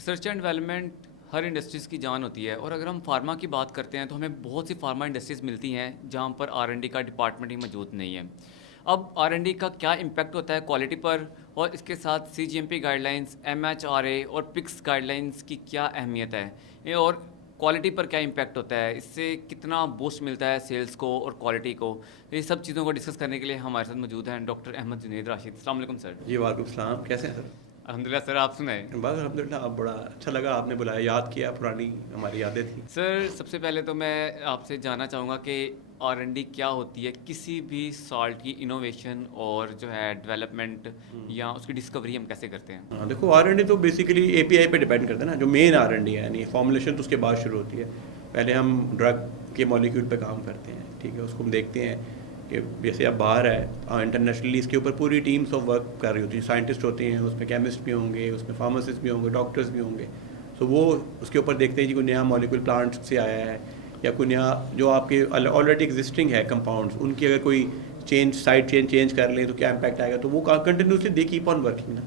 Research and development her industries की जान होती है और अगर हम फार्मा की बात करते हैं तो हमें बहुत सी फार्मा इंडस्ट्रीज़ मिलती हैं जहाँ पर आर&डी का डिपार्टमेंट ही मौजूद नहीं है। अब आर&डी का क्या इम्पैक्ट होता है क्वालिटी पर और इसके साथ सीजीएमपी गाइडलाइंस, एमएचआरए और पिक्स गाइडलाइंस की क्या अहमियत है और क्वालिटी पर क्या इम्पैक्ट होता है, इससे कितना बूस्ट मिलता है सेल्स को और क्वालिटी को। ये सब चीज़ों को डिस्कस करने के लिए हमारे साथ मौजूद हैं डॉक्टर अहमद जुनैद राशिद। अस्सलाम वालेकुम सर। जी वालेकुम सलाम। कैसे हैं सर? अल्हम्दुलिल्लाह सर, आप सुनाएं। बस अल्हम्दुलिल्लाह। आप बड़ा अच्छा लगा आपने बुलाया, याद किया, पुरानी हमारी यादें थी। सर सबसे पहले तो मैं आपसे जानना चाहूँगा कि आर&डी क्या होती है, किसी भी सॉल्ट की इनोवेशन और जो है डेवलपमेंट या उसकी डिस्कवरी हम कैसे करते हैं। हाँ, देखो आर एन डी तो बेसिकली एपीआई पे डिपेंड करता है ना। जो मेन आर एन डी है यानी फॉर्मुलेशन तो उसके बाद शुरू होती है। पहले हम ड्रग के मॉलिक्यूल पे काम करते हैं, ठीक है। उसको हम देखते हैं कि जैसे अब बाहर है इंटरनेशनली, इसके ऊपर पूरी टीम्स ऑफ वर्क कर रही होती है। साइंटिस्ट होते हैं, उसमें केमिस्ट भी होंगे, उसमें फार्मासिस्ट भी होंगे, डॉक्टर्स भी होंगे। तो वो उसके ऊपर देखते हैं कि कोई नया मॉलिक्यूल प्लांट से आया है या कोई नया जो आपके ऑलरेडी एग्जिस्टिंग है कंपाउंड्स, उनकी अगर कोई साइड चेंज कर लें तो क्या इम्पैक्ट आएगा। तो वो continuously they keep on working ना।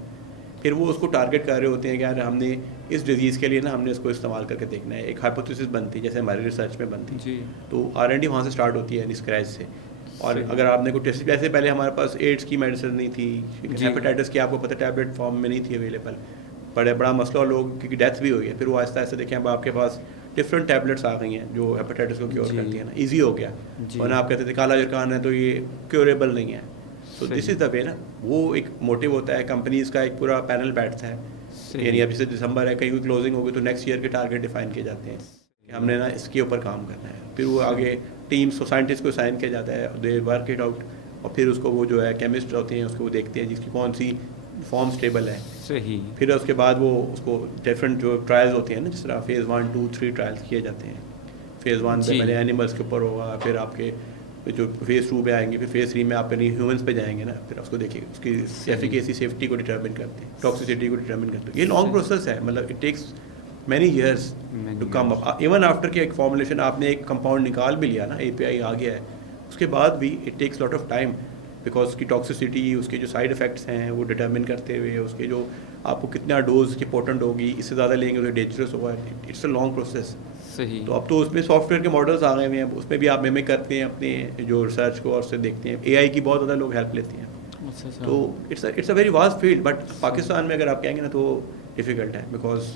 फिर वो उसको टारगेट कर रहे होते हैं कि यार हमने इस डिजीज़ के लिए ना हमने इसको इस्तेमाल करके देखना है। एक हाइपोथेसिस बनती है जैसे हमारी रिसर्च में बनती जी। तो R&D वहाँ से स्टार्ट होती है स्क्रैच से। और अगर आपने कोई टेस्ट, जैसे पहले हमारे पास एड्स की मेडिसिन नहीं थी, हेपेटाइटिस की आपको पता टैबलेट फॉर्म में नहीं थी अवेलेबल, बड़ा मसला और लोगों की डेथ भी हुई है। फिर वो आहिस्ता आहिस्ता देखें अब आपके पास डिफरेंट टैबलेट्स आ गई हैं जो हेपेटाइटिस को क्योर करती है ना, ईजी हो गया। वरना आप कहते थे काला जरखान है तो ये क्योरेबल नहीं है। तो दिस इज़ द वे ना। वो एक मोटिव होता है कंपनीज का, एक पूरा पैनल बैठता है। यानी अभी से दिसंबर है, कहीं कोई क्लोजिंग होगी तो नेक्स्ट ईयर के टारगेट डिफाइन किए जाते हैं कि हमने ना इसके ऊपर काम करना है। फिर वो आगे टीम्स और साइंटिस्ट को साइन किया जाता है, दे वर्क इट आउट। और फिर उसको वो जो है केमिस्ट होते हैं उसको वो देखते हैं जिसकी कौन सी फॉर्म स्टेबल है। सही। फिर उसके बाद वो उसको डिफरेंट जो ट्रायल्स होते हैं ना, जिस तरह फेज़ 1 2 3 ट्रायल्स किए जाते हैं। फेज़ 1 पे पहले एनिमल्स के ऊपर होगा, फिर आपके जो फेज़ 2 पे आएंगे, फिर फेज़ 3 में आप अपनी ह्यूमंस पे जाएंगे ना। फिर उसको देखिए उसकी एफिकेसी, सेफ्टी को डिटर्मिन करते हैं, टॉक्सिसिटी को डिटर्मिन करते हैं। ये लॉन्ग प्रोसेस है, मतलब it takes many years to come up. Even after के एक फॉर्मुलेशन आपने एक कंपाउंड निकाल भी लिया ना, एपीआई आ गया है, उसके बाद भी it takes lot of time because उसकी टॉक्सिसिटी, उसके जो साइड इफ़ेक्ट्स हैं वो डिटर्मिन करते हुए, उसके जो आपको कितना डोज की पोटेंट होगी, इससे ज़्यादा लेंगे तो डेंजरस होगा। It's a long process. सही। तो अब तो उसमें सॉफ्टवेयर के मॉडल्स आ गए हुए हैं, उसमें भी आप मिमिक करते हैं अपने जो रिसर्च को और उससे देखते हैं। एआई की बहुत ज़्यादा लोग हेल्प लेते हैं। अच्छा। तो it's a very vast field. But Pakistan में अगर आप कहेंगे ना तो डिफ़िकल्ट है बिकॉज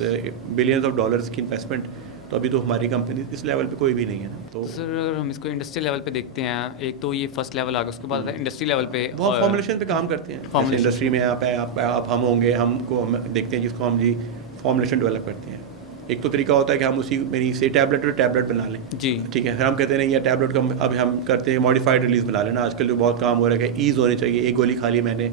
बिलियंस ऑफ डॉलर्स की इन्वेस्टमेंट। तो अभी तो हमारी कंपनी इस लेवल पे कोई भी नहीं है ना। तो सर अगर हम इसको इंडस्ट्री लेवल पे देखते हैं, एक तो ये फर्स्ट लेवल आ गया, उसके बाद आता है इंडस्ट्री लेवल पे। वो हम फॉर्मुलेशन पे काम करते हैं। जैसे इंडस्ट्री में आप हम होंगे, हमको हम देखते हैं जिसको हम जी फॉर्मुलेशन डेवलप करते हैं। एक तो तरीका होता है कि हम उसी मेरी से टैबलेट और टैबलेट बना लें जी। ठीक है। फिर हम कहते हैं नहीं, या टैबलेट को अब हम करते हैं मॉडिफाइड रिलीज बना लेना। आजकल जो बहुत काम हो रहा है कि ईज़ होनी चाहिए, एक गोली खा ली मैंने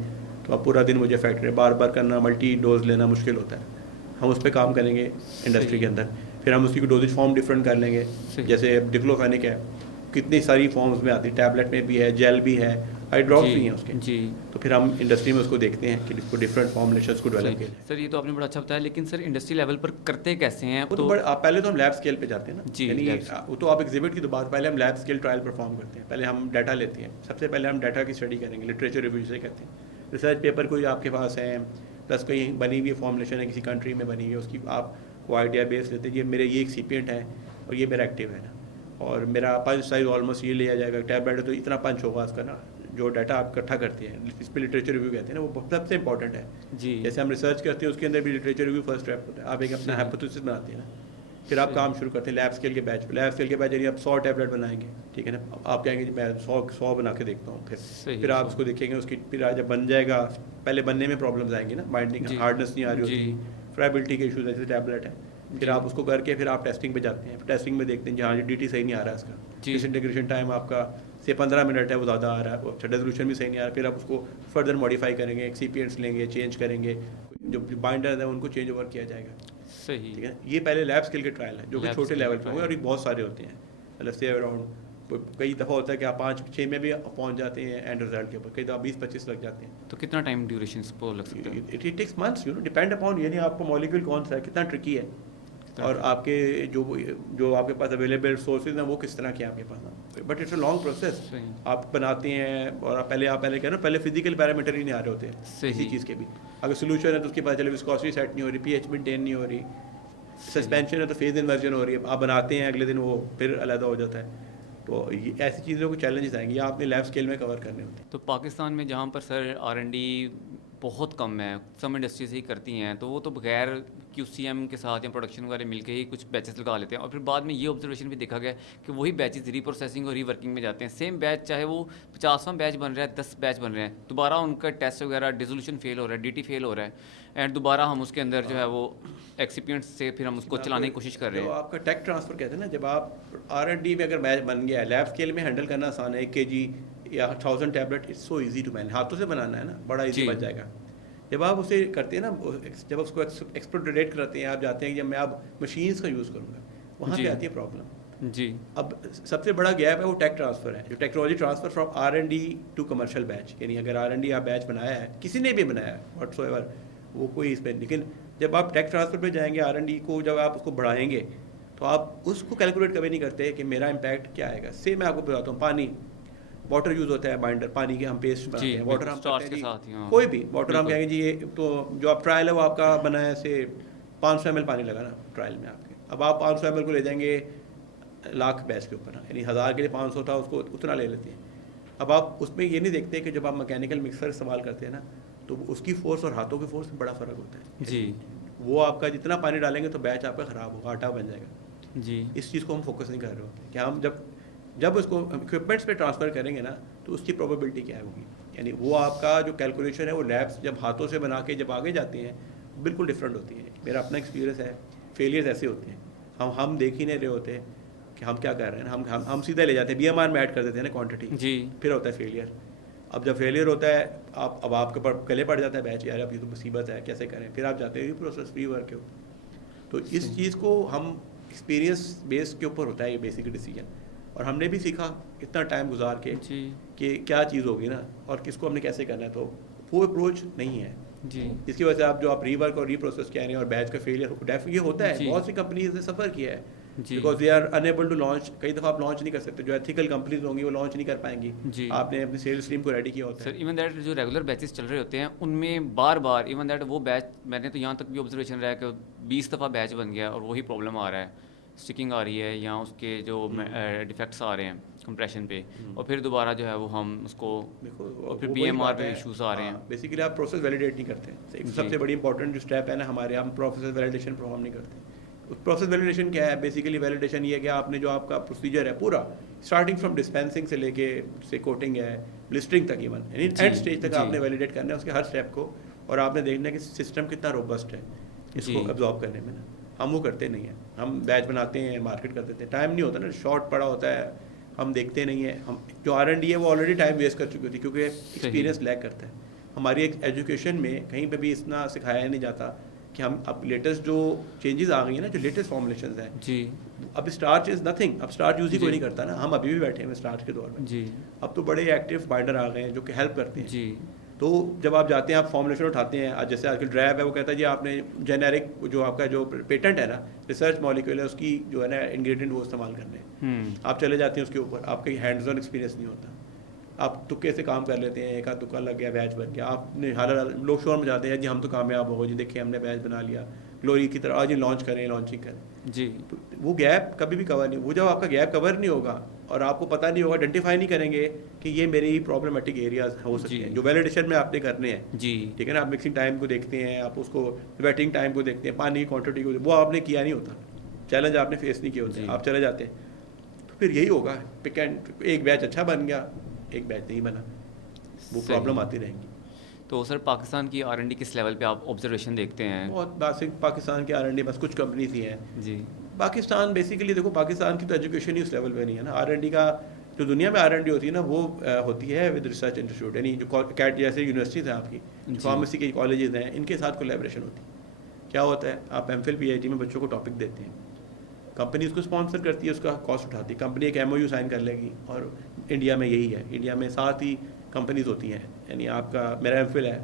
तो अब पूरा दिन मुझे इफेक्ट रहे, बार बार करना, मल्टी डोज लेना मुश्किल होता है। हम उस पर काम करेंगे इंडस्ट्री के अंदर। फिर हम उसकी डोजेज फॉर्म डिफरेंट कर लेंगे। जैसे डिक्लोफेनिक है, कितनी सारी फॉर्म्स में आती है, टैबलेट में भी है, जेल भी है, आई ड्रॉप्स भी हैं उसके जी। तो फिर हम इंडस्ट्री में उसको देखते हैं कि इसको डिफरेंट फॉर्मुलेशंस को डेवलप किया जाए। सर ये तो आपने बड़ा अच्छा बताया, लेकिन सर इंडस्ट्री लेवल पर करते कैसे हैं? वो तो बड़े आप पहले तो हम लैब स्केल पे जाते हैं ना जी। यानी वो तो आप एग्जिबिट की तो बात, पहले हम लैब स्केल ट्रायल परफॉर्म करते हैं। पहले हम डाटा लेते हैं, सबसे पहले हम डाटा की स्टडी करेंगे, लिटरेचर रिव्यू से कहते हैं। रिसर्च पेपर कोई आपके पास है, प्लस कोई बनी हुई फॉर्मुलेशन है किसी कंट्री में बनी हुई है, उसकी आप वो आइडिया बेस लेते हैं। ये मेरे ये एक्सीपिएंट है और ये मेरा एक्टिव है ना, और मेरा पंच साइज ऑलमोस्ट ये लिया जाएगा। टैबलेट है तो इतना पंच होगा उसका ना। जो डाटा आप इकट्ठा करते हैं इस पर लिटरेचर रिव्यू कहते हैं ना, वो सबसे इंपॉर्टेंट है जी। जैसे हम रिसर्च करते हैं उसके अंदर भी लिटरेचर रिव्यू फर्स्ट स्टेप होता है। आप एक अपना हाइपोथेसिस बनाते हैं ना, फिर आप काम शुरू करते हैं लैब स्केल के बैच पे। लैब स्केल के बैच यानी आप 100 टैबलेट बनाएंगे, ठीक है ना। आप कहेंगे जी मैं 100 बना के देखता हूँ। फिर आप उसको देखेंगे, उसकी फिर जब बन जाएगा, पहले बनने में प्रॉब्लम्स आएंगी ना, बाइंडिंग हार्डनेस नहीं आ रही होती, फ्राइबिलिटी के इशूज जैसे टैबलेट है। फिर आप उसको करके फिर आप टेस्टिंग पे जाते हैं। टेस्टिंग में देखते हैं जहाँ डी सही नहीं आ रहा है इसका, डिसइंटीग्रेशन टाइम आपका से 15 मिनट है वो ज़्यादा आ रहा है, अच्छा रेजोल्यूशन भी सही नहीं आ रहा। फिर आप उसको फर्दर मॉडिफाई करेंगे, एक्सीपिएंट्स लेंगे, चेंज करेंगे, जो बाइंडर है उनको चेंज ओवर किया जाएगा। सही। ठीक है। ये पहले लैब स्केल के ट्रायल है जो कि छोटे लेवल पे होंगे और ये बहुत सारे होते हैं। मतलब से अराउंड कई दफ़ा होता है कि आप 5-6 में भी पहुंच जाते हैं एंड रिजल्ट के ऊपर, कई दफ़ा 20-25 लग जाते हैं। तो कितना टाइम ड्यूरेशन इसको लग सकता है? It takes months, depend upon यानी आपको मॉलिक्यूल कौन सा है, कितना ट्रिकी है। और आपके जो आपके पास अवेलेबल सोर्सेज हैं वो किस तरह के हैं आपके पास। But it's a long process. आप बनाते हैं और आप पहले कह रहे हो पहले फिजिकल पैरामीटर ही नहीं आ रहे होते किसी चीज़ के भी। अगर सोल्यूशन है तो उसके बाद चले विस्कोसिटी सेट नहीं हो रही, पीएच मेंटेन नहीं हो रही, सस्पेंशन है तो फेज इन्वर्जन हो रही है, आप बनाते हैं अगले दिन वो फिर अलग हो जाता है। तो ऐसी चीज़ों को चैलेंजेस आएंगे, या आपने लैब स्केल में कवर करने होते हैं। तो पाकिस्तान में जहाँ पर सर R&D बहुत कम है, सब इंडस्ट्रीज ही करती हैं, तो वो तो बगैर QCM के साथ या प्रोडक्शन वाले मिलके ही कुछ बैचेस लगा लेते हैं। और फिर बाद में ये ऑब्जर्वेशन भी देखा गया कि वही बैचेस रीप्रोसेसिंग और रीवर्किंग में जाते हैं। सेम बैच चाहे वो 50वां बैच बन रहा है, 10 बैच बन रहे हैं, दोबारा उनका टेस्ट वगैरह डिसोल्यूशन फेल हो रहा है, DT फेल हो रहा है, एंड दोबारा हम उसके अंदर जो है वो एक्सिपिएंट्स से फिर हम उसको चलाने की कोशिश कर रहे हैं। आपका टेक ट्रांसफ़र कहते हैं ना, जब आप R&D में अगर बैच बन गया है, लैब स्केल में हैंडल करना आसान है, 1 kg या 1000 tablet, it's so easy to manage. हाथों से बनाना है ना, बड़ा इजी बन जाएगा। जब आप उसे करते हैं ना, जब उसको एक्सप्लोरेट करते हैं, आप जाते हैं कि जब मैं अब मशीन्स का यूज़ करूँगा, वहाँ पे आती है प्रॉब्लम जी। अब सबसे बड़ा गैप है वो टेक ट्रांसफ़र है, जो technology transfer from R&D to commercial batch. यानी अगर R&D आप बैच बनाया है, किसी ने भी बनाया है व्हाटसोएवर, वो कोई इसमें, लेकिन जब आप टेक ट्रांसफ़र पे जाएंगे, R&D को जब आप उसको बढ़ाएंगे तो आप उसको कैलकुलेट कभी नहीं करते कि मेरा इम्पैक्ट क्या आएगा। से मैं आपको बताता हूँ, पानी, वाटर यूज़ होता है, बाइंडर, पानी के हम पेस्ट बनाते हैं, वाटर हम करते हैं के साथ जी, कोई भी वाटर हम कहेंगे जी, ये तो जो आप ट्रायल है वो आपका बना है से 500 ml पानी लगा ना ट्रायल में आपके, अब आप 500 ml को ले जाएंगे लाख बैच के ऊपर ना, यानी 1000 के लिए 500 था, उसको उतना ले लेते हैं। अब आप उसमें ये नहीं देखते कि जब आप मैकेनिकल मिक्सर इस्तेमाल करते हैं ना, तो उसकी फोर्स और हाथों की फोर्स में बड़ा फ़र्क होता है जी। वो आपका जितना पानी डालेंगे तो बैच आपका ख़राब होगा, आटा बन जाएगा जी। इस चीज़ को हम फोकस नहीं कर रहे होते कि हम जब उसको इक्विपमेंट्स पे ट्रांसफ़र करेंगे ना, तो उसकी प्रोबेबिलिटी क्या होगी। यानी वो आपका जो कैलकुलेशन है वो लैब्स जब हाथों से बना के जब आगे जाती हैं बिल्कुल डिफरेंट होती है। मेरा अपना एक्सपीरियंस है, फेलियर्स ऐसे होते हैं, हम देख ही नहीं रहे होते कि हम क्या कर रहे हैं, हम सीधे ले जाते हैं, BMR में ऐड कर देते हैं ना क्वांटिटी जी, फिर होता है फेलियर। अब जब फेलियर होता है अब आपके पर गले पड़ जाता है बैच, यार अब ये तो मुसीबत है, कैसे करें, फिर आप जाते हैं प्रोसेस फ्री वर्क के ऊपर। तो इस चीज़ को हम एक्सपीरियंस बेस के ऊपर होता है ये बेसिक डिसीजन, और हमने भी सीखा इतना टाइम गुजार के कि क्या चीज़ होगी ना और किसको हमने कैसे करना है। तो वो अप्रोच नहीं है जी, इसकी वजह से आप रीवर्क और रीप्रोसेस कह रहे हैं और बैच का फेलियर ये होता है। बहुत सी कंपनीज ने सफ़र किया है because they are unable to launch. कई दफ़ा आप लॉन्च नहीं कर सकते, जो एथिकल कंपनीज होंगी वो लॉन्च नहीं कर पाएंगी जी, आपने अपनी सेल्स टीम को रेडी किया होता है। सर इवन दैट जो रेगुलर बैचेस चल रहे होते हैं उनमें बार बार इवन दैट वो बैच, मैंने तो यहाँ तक भी ऑब्जर्वेशन रहा है कि 20 दफ़ा बैच बन गया और वही प्रॉब्लम आ रहा है, स्टिकिंग आ रही है या उसके जो डिफेक्ट्स आ रहे हैं कंप्रेशन पे, और फिर दोबारा जो है वो हम उसको देखो और फिर BMR पे इशूज़ आ रहे हैं। बेसिकली आप प्रोसेस वैलिडेट नहीं करते। सबसे बड़ी इंपॉर्टेंट जो स्टेप है ना हमारे, हम प्रोसेस वैलिडेशन परफॉर्म नहीं करते। प्रोसेस वैलिडेशन क्या है? बेसिकली वैलिडेशन ये है कि आपने जो आपका प्रोसीजर है पूरा स्टार्टिंग फ्रॉम डिस्पेंसिंग से लेके से कोटिंग है, ब्लिस्टरिंग तक, इवन एंड स्टेज तक आपने वैलिडेट करना है उसके हर स्टेप को, और आपने देखना है कि सिस्टम कितना रोबस्ट है इसको एब्जॉर्ब करने में ना। हम वो करते नहीं हैं, हम बैच बनाते हैं, मार्केट कर देते हैं, टाइम नहीं होता ना, शॉर्ट पड़ा होता है, हम देखते नहीं है। हम जो R&D है वो ऑलरेडी टाइम वेस्ट कर चुकी होती है क्योंकि एक्सपीरियंस लैक करता है। हमारी एक एजुकेशन में कहीं पे भी इतना सिखाया नहीं जाता कि हम अब लेटेस्ट जो चेंजेस आ गई हैं ना, जो लेटेस्ट फॉर्मुलेशंस हैं जी, अब स्टार्च इज़ नथिंग, अब स्टार्च यूज़ ही कोई नहीं करता ना, हम अभी भी बैठे हैं स्टार्च के दौर में जी। अब तो बड़े एक्टिव बाइंडर आ गए हैं जो कि हेल्प करते हैं जी। तो जब आप जाते हैं, आप फॉर्मुलेशन उठाते हैं, जैसे आजकल ड्रैब है वो कहता है जी आपने जेनेरिक जो आपका जो पेटेंट है ना, रिसर्च मॉलिक्यूल है, उसकी जो है ना इंग्रेडिएंट वो इस्तेमाल करने हैं, आप चले जाते हैं उसके ऊपर, आपका हैंड्स ऑन एक्सपीरियंस नहीं होता, आप तुक्के से काम कर लेते हैं, एक आध तुक्का लग गया, बैच बन गया, आपने हर लोग शोर में जाते हैं जी हम तो कामयाब हो गए जी, देखिए हमने बैच बना लिया, ग्लोरी की तरह आज ही लॉन्च करें, लॉन्चिंग करें जी। तो वो गैप कभी भी कवर नहीं, वो जब आपका गैप कवर नहीं होगा और आपको पता नहीं होगा, आइडेंटिफाई नहीं करेंगे कि ये मेरी प्रॉब्लमेटिक एरियाज हो सकते हैं जो वैलिडेशन में आपने करने हैं जी, ठीक है ना। आप मिक्सिंग टाइम को देखते हैं, आप उसको वेटिंग टाइम को देखते हैं, पानी की क्वांटिटी को, वो आपने किया नहीं होता, चैलेंज आपने फेस नहीं किए होते, आप चले जाते हैं, तो फिर यही होगा पिक एंड, एक बैच अच्छा बन गया, एक बैच नहीं बना, वो प्रॉब्लम आती रहेंगी। तो सर पाकिस्तान की R&D किस लेवल पे आप ऑब्जर्वेशन देखते हैं? बहुत बेसिक पाकिस्तान की R&D बस कुछ कंपनीज ही हैं जी। पाकिस्तान बेसिकली देखो, पाकिस्तान की तो एजुकेशन ही उस लेवल पे नहीं है ना। R&D का जो दुनिया में R&D होती है ना वो होती है विद रिसर्च इंस्टीट्यूट, यानी जो कैट जैसे यूनिवर्सिटीज़ हैं आपकी, फार्मेसी के कॉलेजेस हैं, इनके साथ कोलैबोरेशन होती है। क्या होता है, आप MPhil PhD में बच्चों को टॉपिक देते हैं, कंपनी उसको स्पॉन्सर करती है, उसका कॉस्ट उठाती है, कंपनी एक MOU साइन कर लेगी, और इंडिया में यही है, इंडिया में 7 ही कंपनीज होती हैं, यानी आपका मेरा MPhil है,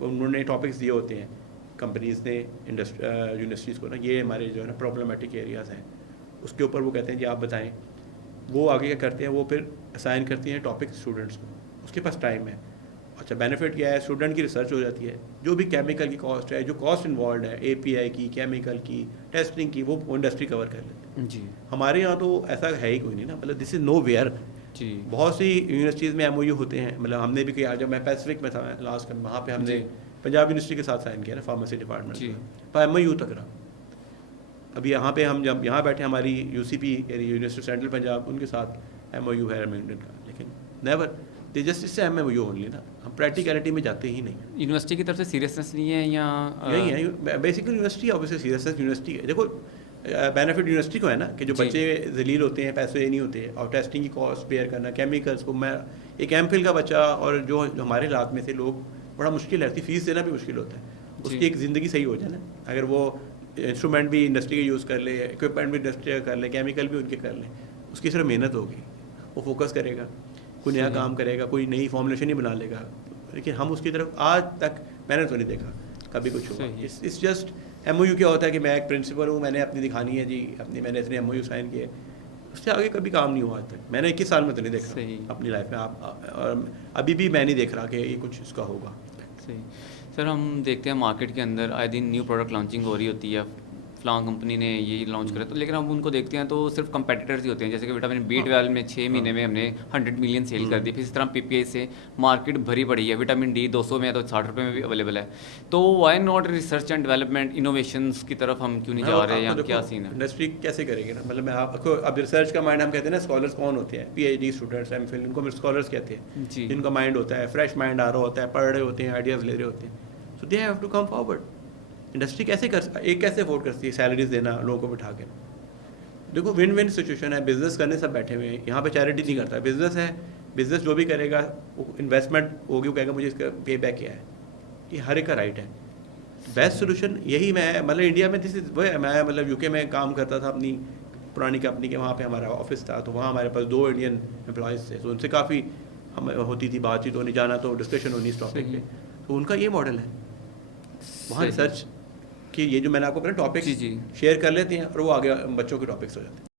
उन्होंने टॉपिक्स दिए होते हैं, कंपनीज़ ने यूनिवर्सिटीज़ को ना, ये हमारे जो है ना प्रॉब्लमेटिक एरियाज़ हैं, उसके ऊपर वो कहते हैं कि आप बताएं। वो आगे क्या करते हैं, वो फिर असाइन करती हैं टॉपिक स्टूडेंट्स को, उसके पास टाइम है। अच्छा, बेनिफिट क्या है, स्टूडेंट की रिसर्च हो जाती है, जो भी केमिकल की कॉस्ट है, जो कॉस्ट इन्वॉल्व है API की, केमिकल की, टेस्टिंग की, वो इंडस्ट्री कवर कर लेती है। जी हमारे यहाँ तो ऐसा है ही कोई नहीं ना, मतलब दिस इज़ नो वेयर। जी बहुत सी यूनिवर्सिटीज़ में MOU होते हैं, मतलब हमने भी किया, जब मैं पैसिफिक में था लास्ट टाइम, वहाँ पे हमने जी। पंजाब यूनिवर्सिटी के साथ साइन किया ना फार्मेसी डिपार्टमेंट जी। का, पर MOU तक रहा। अभी यहाँ पे हम जब यहाँ बैठे, हमारी UCP यूनिवर्सिटी सेंट्रल पंजाब, उनके साथ MOU है रेमिंगटन का, लेकिन नेवर दे जस्ट इससे MOU ओनली ना, हम प्रैक्टिकलिटी में जाते ही नहीं। यूनिवर्सिटी की तरफ से सीरियसनेस नहीं है या यही है basically university, obviously seriousness university है। देखो बेनिफिट यूनिवर्सिटी को है ना, कि जो जी। बच्चे जलील होते हैं, पैसे नहीं होते, और टेस्टिंग की कॉस्ट बेयर करना, केमिकल्स को, मैं एक MPhil का बच्चा, और जो हमारे इलाके में से लोग, बड़ा मुश्किल है, फीस देना भी मुश्किल होता है, उसकी एक ज़िंदगी सही हो जाए ना, अगर वो इंस्ट्रूमेंट भी इंडस्ट्री के यूज़ कर ले, इक्विपमेंट भी इंडस्ट्री का कर ले, केमिकल भी उनके कर ले, उसकी सिर्फ मेहनत होगी, वो फोकस करेगा, कोई नया काम करेगा, कोई नई फॉर्मुलेशन ही बना लेगा। लेकिन हम उसकी तरफ आज तक मैंने तो नहीं देखा कभी कुछ हुआ। इट्स जस्ट MOU क्या होता है कि मैं एक प्रिंसिपल हूँ, मैंने अपनी दिखानी है जी, मैंने इतने MOU साइन किए, उससे आगे कभी काम नहीं हुआ आज तक। मैंने 21 साल में तो नहीं देखा अपनी लाइफ में, और अभी भी मैं नहीं देख रहा कि ये कुछ इसका होगा। सही। सर, हम देखते हैं मार्केट के अंदर आए दिन न्यू प्रोडक्ट लॉन्चिंग हो रही होती है, फलां कंपनी ने ये लॉन्च करा, तो लेकिन हम उनको देखते हैं तो सिर्फ कंपेटिटर्स ही होते हैं। जैसे कि विटामिन B12 में 6 महीने में हमने 100 मिलियन सेल कर दी, फिर इस तरह PPI से मार्केट भरी पड़ी है। विटामिन D 200 में है तो 60 रुपये में भी अवेलेबल है। तो why not research and development innovations की तरफ हम क्यों नहीं जा रहे हैं, या क्या सीन है? इंडस्ट्री कैसे करेगी ना, मतलब मैं आपको अब रिसर्च का माइंड, हम कहते हैं ना स्कॉलर्स कौन होते हैं, PhD स्टूडेंट्स, MPhil, इनको स्कॉलर्स कहते हैं जी। जिनका माइंड होता है फ्रेश, माइंड आ रहा होता है, पढ़ रहे होते हैं, आइडियाज़ ले रहे होते हैं, so they have to come forward. Industry कैसे कैसे अफोर्ड करती है सैलरीज देना लोगों को बिठा के? देखो विन विन सिचुएशन है, बिजनेस करने सब बैठे हुए हैं, यहाँ पे चैरिटी नहीं करता, बिजनेस है, बिजनेस जो भी करेगा, इन्वेस्टमेंट होगी, वो कहेगा मुझे इसका पे बैक क्या है, ये हर एक का राइट है। बेस्ट सोल्यूशन यही, मैं मतलब इंडिया में दिस इज वो है, मैं मतलब UK में काम करता था अपनी पुरानी कंपनी के, वहाँ पे हमारा ऑफिस था, तो वहाँ हमारे पास 2 इंडियन एम्प्लॉयज़ थे, तो उनसे काफ़ी हम होती थी बातचीत, होनी जाना तो डिस्कशन होनी इस टॉपिक पे, तो उनका ये मॉडल है, वहाँ रिसर्च कि ये जो मैंने आपको अपने टॉपिक्स शेयर कर लेते हैं, और वो आगे बच्चों के टॉपिक्स हो जाते हैं।